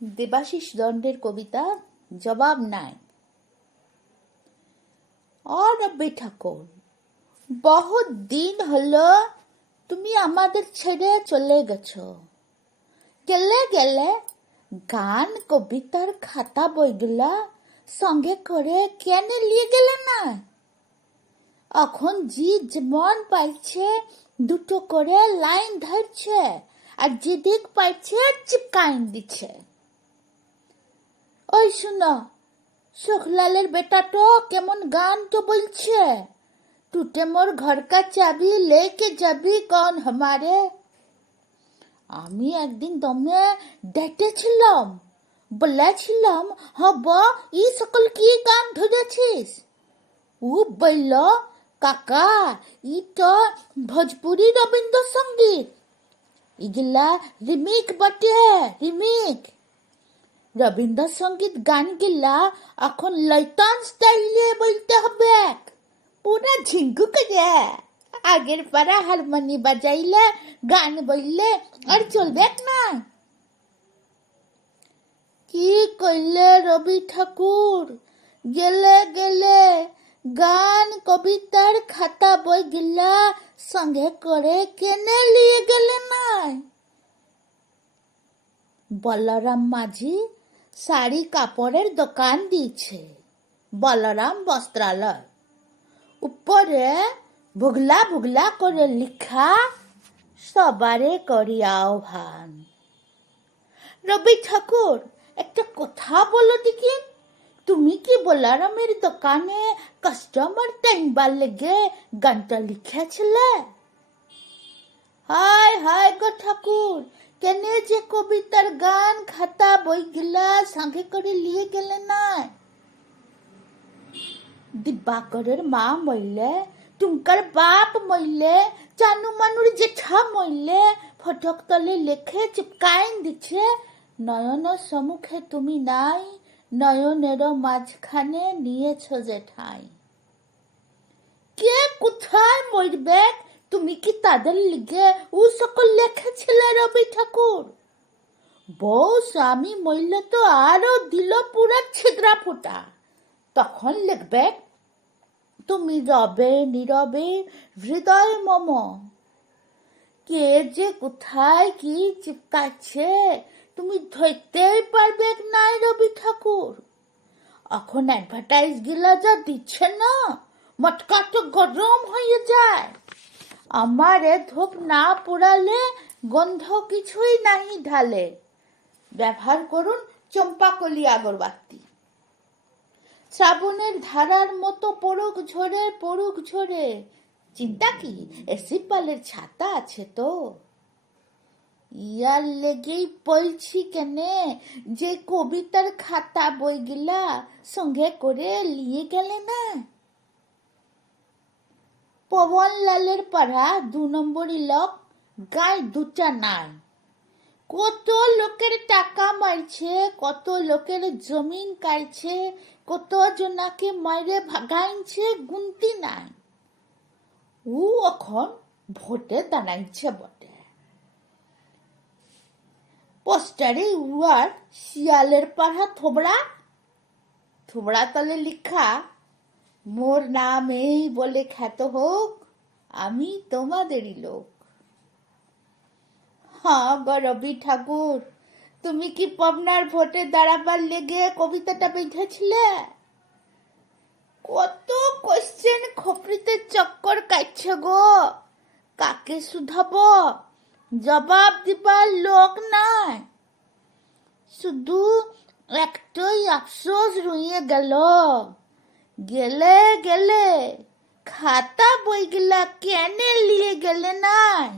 দেবাশিস দণ্ডের কবিতা জবাব নাই। और रब्बी ঠাকুর, বহুত দিন হলো তুমি আমাদের ছেড়ে চলে গেছো। গেলে গেলে গান কবিতার খাতা বইগুলা সঙ্গে করে কেন নিয়ে গেলে না? এখন জি যেমন পাইছে দুটো করে লাইন ধরছে আর যেদিক পাইছে চিপকাইন দিচ্ছে। ওই শুনো, সুখলালের বেটাটো কেমন গান তো বলছে, টুটে মোর ঘর কা চাবি লেকে যাবি কন हमारे। আমি একদিন দমে ডেটেছিলাম, বলেছিলাম হব এই সকল কি গান ধরেছিস? ও বলল, কাকা ই তো ভোজপুরি রবীন্দ্রসঙ্গীত, এগুলা রিমিক বটে, রিমিক। রবীন্দ্রসঙ্গীত গানগুলা এখন লয়তন স্টাইলে বলতে হবে, পুরা ঝিঙ্গু করে। আগের পারা হারমোনি বাজাইলে গান বললে আর চলবে না। কি কইলে রবি ঠাকুর, গেলে গেলে গান কবিতার খাতা বইগুলা সঙ্গে করে কেনে নিয়ে গেলে না? বলরাম মাঝি শাড়ি কাপড়ের দোকান দিয়েছে, বলরাম বস্ত্রালয়। উপরে ভুগলা ভুগলা করে লিখা, সবারে করি আহ্বান। রবি ঠাকুর, একটা কথা বলো দেখি, তুমি কি বলরামের দোকানে কাস্টমার টাইমবার লেগে গানটা লিখেছিলে? হায় হায় গো ঠাকুর, কেনে যে কবিতার গান খাতা বইগুলা সঙ্গে করে নিয়ে গেলে না? দিব্যাকরের মা মরলে, টুমকার বাপ মরলে, চানু মানুর জেঠা মরলে ফটক তলে লেখে চিপকাইন দিচ্ছে, নয়ন সম্মুখে তুমি নাই, নয়নের মাঝখানে নিয়েছ যে ঠাই। কে কোথায় মরবে, তুমি কি তাদের লিগে ও সকল লেখেছিলে রবি ঠাকুর? বউ স্বামী মরলে তো আরো দিল পুরা ছিদ্রা ফুটা, তখন লিখবে তুমি রবে নীরবে হৃদয় মম। কে যে কোথায় কি চিপকাচ্ছে তুমি ধরতেই পারবে নাই রবি ঠাকুর। এখন অ্যাডভার্টাইজ গুলা যা দিচ্ছে না, মটকা তো গরম হয়ে যায়। আমারে ধূপ না পোড়ালে গন্ধ কিছুই নাহি ঢালে, ব্যবহার করুন চম্পাকলি আগরবাতি। শ্রাবণের ধারার মতো পড়ুক ঝরে, পড়ুক ঝরে, চিন্তা কি এসি পালের ছাতা আছে তো? ইয়ার লেগেই বলছি কেনে যে কবিতার খাতা বইগুলা সঙ্গে করে নিয়ে গেলে না? পবনলালের পাড়া 2 নম্বরই লোক, গায়ে দুটা নাই। কত লোকের টাকা মারছে, কত লোকের জমিন কাটছে, কত জনাকে মাইরে ভাগাইছে, গুনতি নাই। ও এখন ভোটে দাঁড়াইছে বটে। পোস্টারে উয়ার শিয়ালের পাড়া থোবড়া, থোবড়া তলে লিখা, মোর নাম এই বলে খ্যাত হোক, আমি তোমাদেরই লোক। হ্যাঁ গো রবি ঠাকুর, তুমি কি পবনার ভোটে দাঁড়াবার লেগে কবিতাটা বেঁধেছিলে? কত কোশ্চেন খপরিতে চক্কর কাটছে গো, কাকে শুধাবো, জবাব দিবার লোক নাই। শুধু একটাই আফসোস রয়ে গেল, গেলে গেলে খাতা বইগুলা কেনে নিয়ে গেলে নাই?